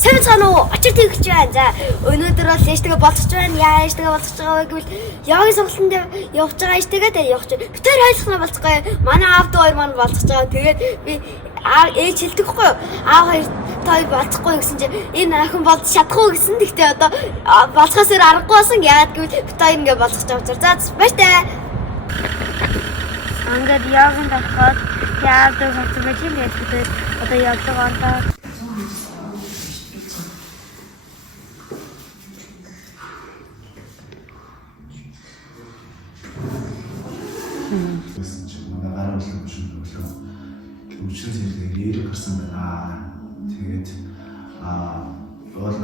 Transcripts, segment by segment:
сайн санаа очир тэгж байна. За өнөөдөр бол яштэйгээ болцож байна. Яштэйгээ болцож байгаа гэвэл яагийн сонголтонд явж байгаа яштэйгээ тэгээд явж. Би тэр ойлгосноо болцгоё. Манай аав хоёр маань болцож байгаа. Тэгээд би ээж хэлдэггүй юу? Аав хоёр той болцохгүй гэсэн чинь энэ охин болж чадахгүй гэсэн. Тэгтээ одоо болцохоос аргагүй болсон. Яагаад гэвэл би той ингэ болцож байгаа учраас. За баяртай. Ангад яагийн дахад яадаг болсон байж юм тэгээд одоо явж байгаа. гэсэн чинь манай гар болон өчнө өвчин зэрэг нэр гарсан байна. Тэгээд бол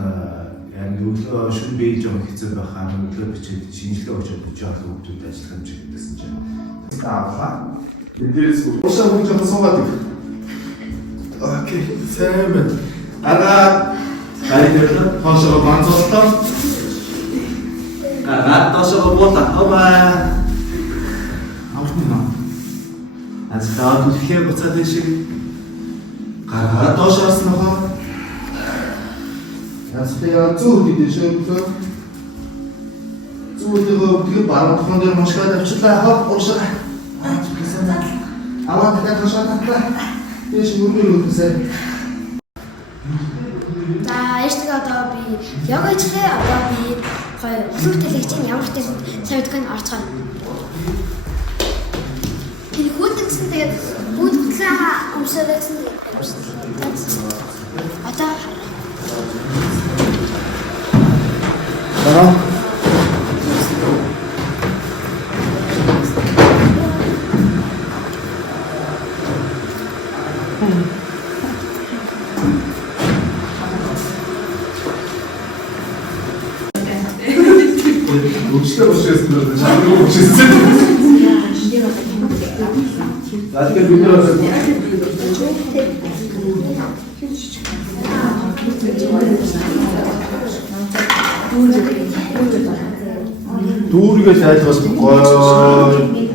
яг өглөө шөнө бий жоо хэцүү байхаар өглөө бичээд шинжилгээ очоод бичиж авах хүмүүс ажиллах юм шиг гэсэн чинь. Тааваа. Мэдээс уушаа хүн жоохон суугаад ив. Окей, сайн. Гайдэр хоошоо банцолтоо. Доошоо бота. Аз даад үхээ буцаад шиг гараа доошоос нөхөө. Аз яа зүг гэдэг шүүмтэй. Зүгөө баруун дээр машгаад авчлаа хаа уушаа. Аваа дахиад хашаа татлаа. Тэш мөрөөр үтсээ. За эцэг одоо би яг ичлээ одоо би гоё өсвөр төлөгчийн ямар хэвчээ савдгын орцгоо. Тэр хүүхдгсэн тэгээд хүүхдгсэн өмсөрсөн одоо Учтаа бошээс нөө чамруу бошээс. Заалгэр бид нэр дүүргээс айлгаас гоё.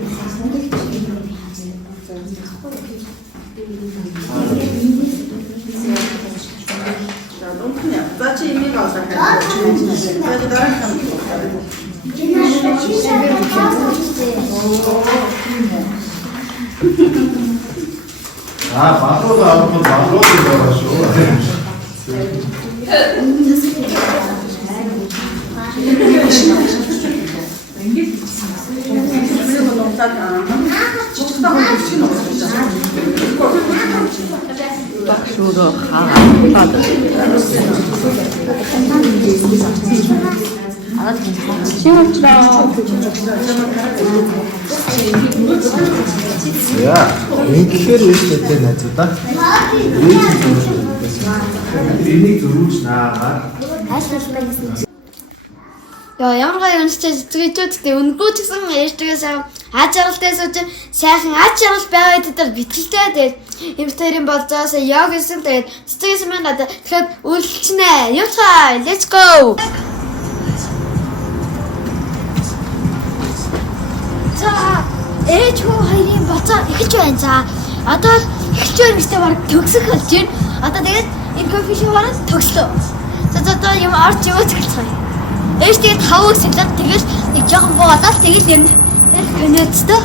바로도 안 오고 바로도 들어가셔. 박수도 가. 야, 인기를 했을 때 나왔다. 이nig зөрүүч наагаар яа ямар гоё үнэтэй сэтгэгчүүдтэй үнгүү ч гэсэн ээжтэйгээ сайн аж аргалтай сууж сайхан аж аргал байгаа гэдэгт битгэлтэй тэгээд эмтэрийн болзоос яг гэсэн тэгээд сэтгэгээс маань надад тэгэхээр үйлчлэнэ явцгаа let's go за ээж хүү хоёрын боцоо эхэлж байна за одоо эхэлж байна гэхдээ баг төгсөх болж байна одоо тэгээд энэ кофе шопоос төгслөө за одоо юм орж явж гэлцгээе ээж тэгээд тавыг сэлээд тэгэл нэг жоохон буугаад тэгэл юм конёцтой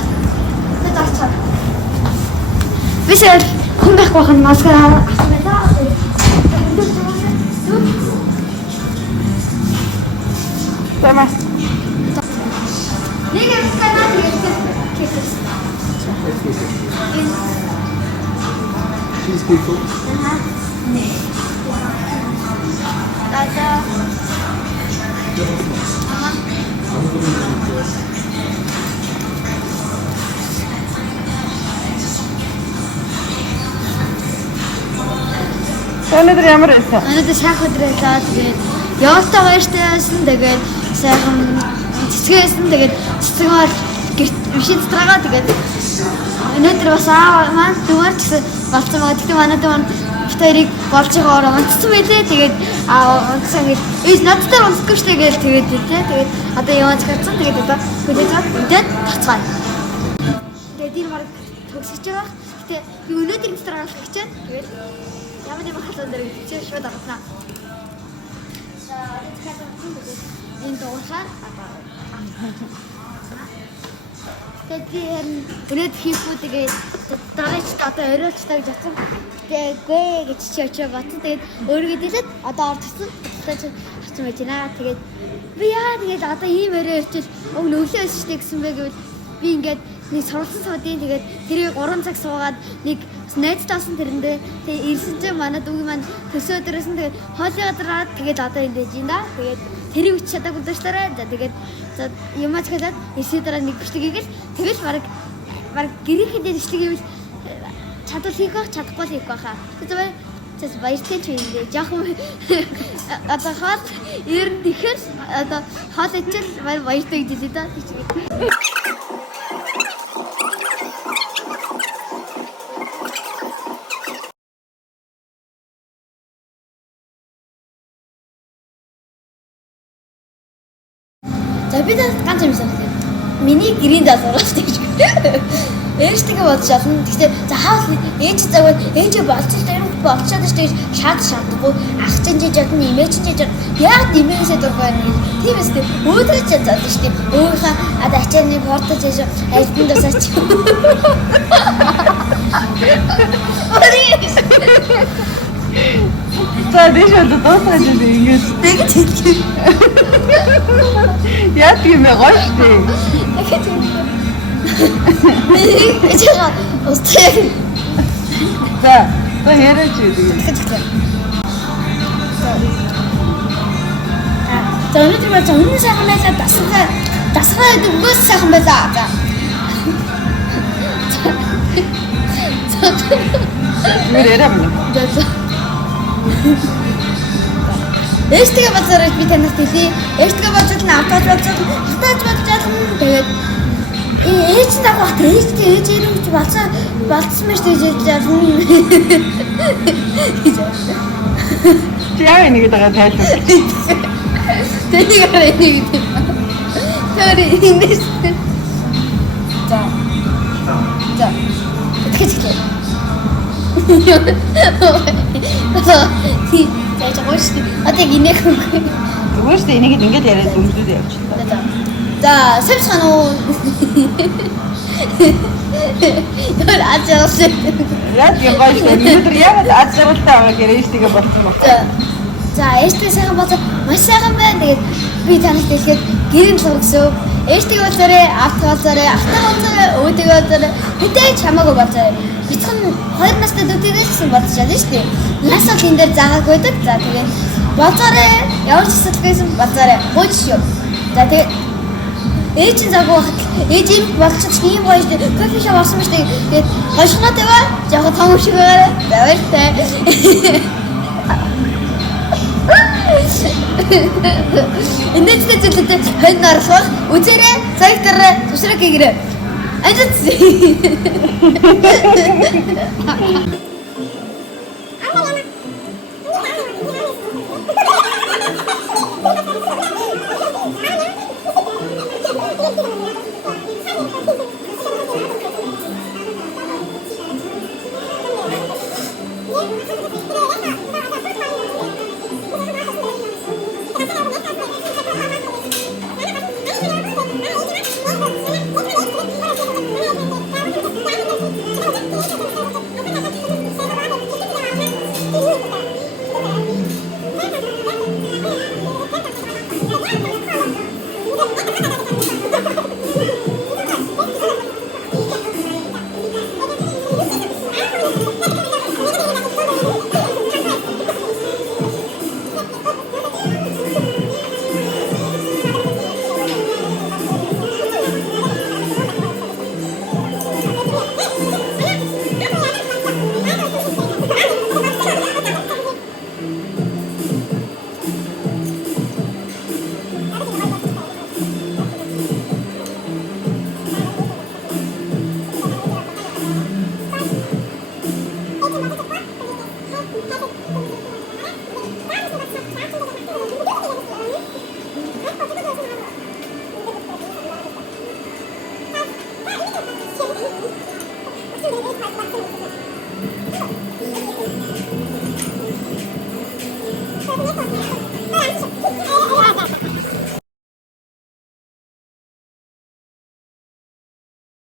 тэгээд орцоо бисээр хүн байхгүй хань маскаа авчихлаа Тамаас нэг юм канал хийх cheesecake. 네. 맞아. Өнөөдөр ямар байсан? Өнөөдөр сайхан өдөр байлаа. Тэгээд явалтаа баяртай байсан. Тэгээд сайхан цэцгээсэн. Тэгээд цэцэг маань бишид тагаа тэгээд өнөөдөр бас аа маань дүүмэр гэсэн болцсон байгаа. Тэгтээ манай дүү маань битэрийг болж байгаагаар онцсон байлээ. Тэгээд онцсон гэж ээж надтай онцгүй штэ гээл тэгээд тий. Тэгээд одоо яваач гэсэн. Тэгээд одоо хүлээж аваад үдээд тацгаая. Тэгээд энэ баг төгсөж байгаа. Гэтэ би өнөөдөр энэ дараа алах гэж байна. Тэгээд ямар халуун дээр гэж шууд авахнаа. энэ дуусаар тэгээд өнөөдөр хийхгүй тэгээд дараач одоо оройлцтой гэж бодсон. Тэгээд гээ гэж чи очиж бодсон. Тэгээд өөрийгөө дилээд одоо орчихсон. Харсан байж байна. Тэгээд би яа тэгээд одоо ийм өрөө ирчихэл өглөө өсчтэй гэсэн бэ гэвэл би ингээд нэг суралцсан суудын тэгээд тэрийг 3 цаг суугаад нэг найзтай болсон тэрэндээ тэгээд ирсэн чинь манай дүүгийн маань төсөө дээрсэн тэгээд хоолны гадараад тэгээд одоо энэ дэж юм да. Тэгээд тэрийг үчиж чадаагүй дэвшлээрээ. За тэгээд юмаа цахаад эсээ дараа нэг бичлэг хийгээл тэгэл баг гэрийнхэн дээр бичлэг хийвэл чадвал хийх байх чадахгүй хийх байхаа. Тэгээд тэс баяртай ч юм дээ. Жаахан одоо хаад ерэн тэгэхээр одоо хоол ичэл баяртай гэж хэлээ да. За би ганц юм санагдав. Миний гэрийн даалгавар гэж. Ээжтэйгээ бодож авна. Гэхдээ за хаал ээж загвал ээж болцолтой юм болцоод гэж шаардахгүй. Ах чинь жиж явна, эмээ чинь жиж яг нэмээсээ дургүй юм. Тийм эстэй өөдрөж чадаад шүү дээ. Өөрийнхөө ада ачааны портож ээж альбин дасаач. За дэшээ дуусгаж ингэж тэгж хэлээ. яа тийм ээ гоё шүү. Эцэг устай. За яриач гэдэг. За өнөөдөр бол өмнө сайхан байлаа дасгаа өгөөс сайхан байлаа. Мөр яриа мөн. Ээжтэйгээ бацаарч би танаас хэлье. Ээжтэйгээ бацаад н автаж бодож тэгээд ээж дагах ээж ирэмж бацсан мэт ээж яаж яа нэг дага тайлбар. тэнийг арай нэг юм. Тэр инээс. За. Тэгэж хэлээ. За жаагүй шүү. Одоо гинэх үгүй. Зүгээр шүү энийг ингэж яриад дүнлүүд явчихлаа. За, сэм санаа. Тэр ажаас. Яа тийм гоё шүү. Өнөөдөр яг ажралтай байгаа гэрээ ээжтэйгээ болсон байна. За, ээжтэй сайхан бацаа маш сайхан байна. Тэгээд би танаас хэлэхэд гэрийн зураг гэсэн. Ээжтэйгээ бацаарэ, автаа бацаарэ, ахтаа бацаарэ, өөдөгөө бацаарэ. Битээ чамаагүй бацаарэ. Бицхэн 2 настай дүүтэйгээс гэсэн бодож чадсан шүү дээ. Нас бол энэ дээр заагаагүй байдаг. За тэгээд бацаарэ, ямар ч хэсэгсэн бацаарэ. Хөөж шүү. За тэгээд ээж нь загуу ээж юм болчих ийм гоё шүү дээ. Кофе шоп орсон ба шүү дээ. Тэгээд гошгоо таваа. Яг том шиг байгаарай. За баяртай. Энд ч хойд наарлах үзээрэй. Цаг дараа тушраг гэрээ. Ажид. Thank you.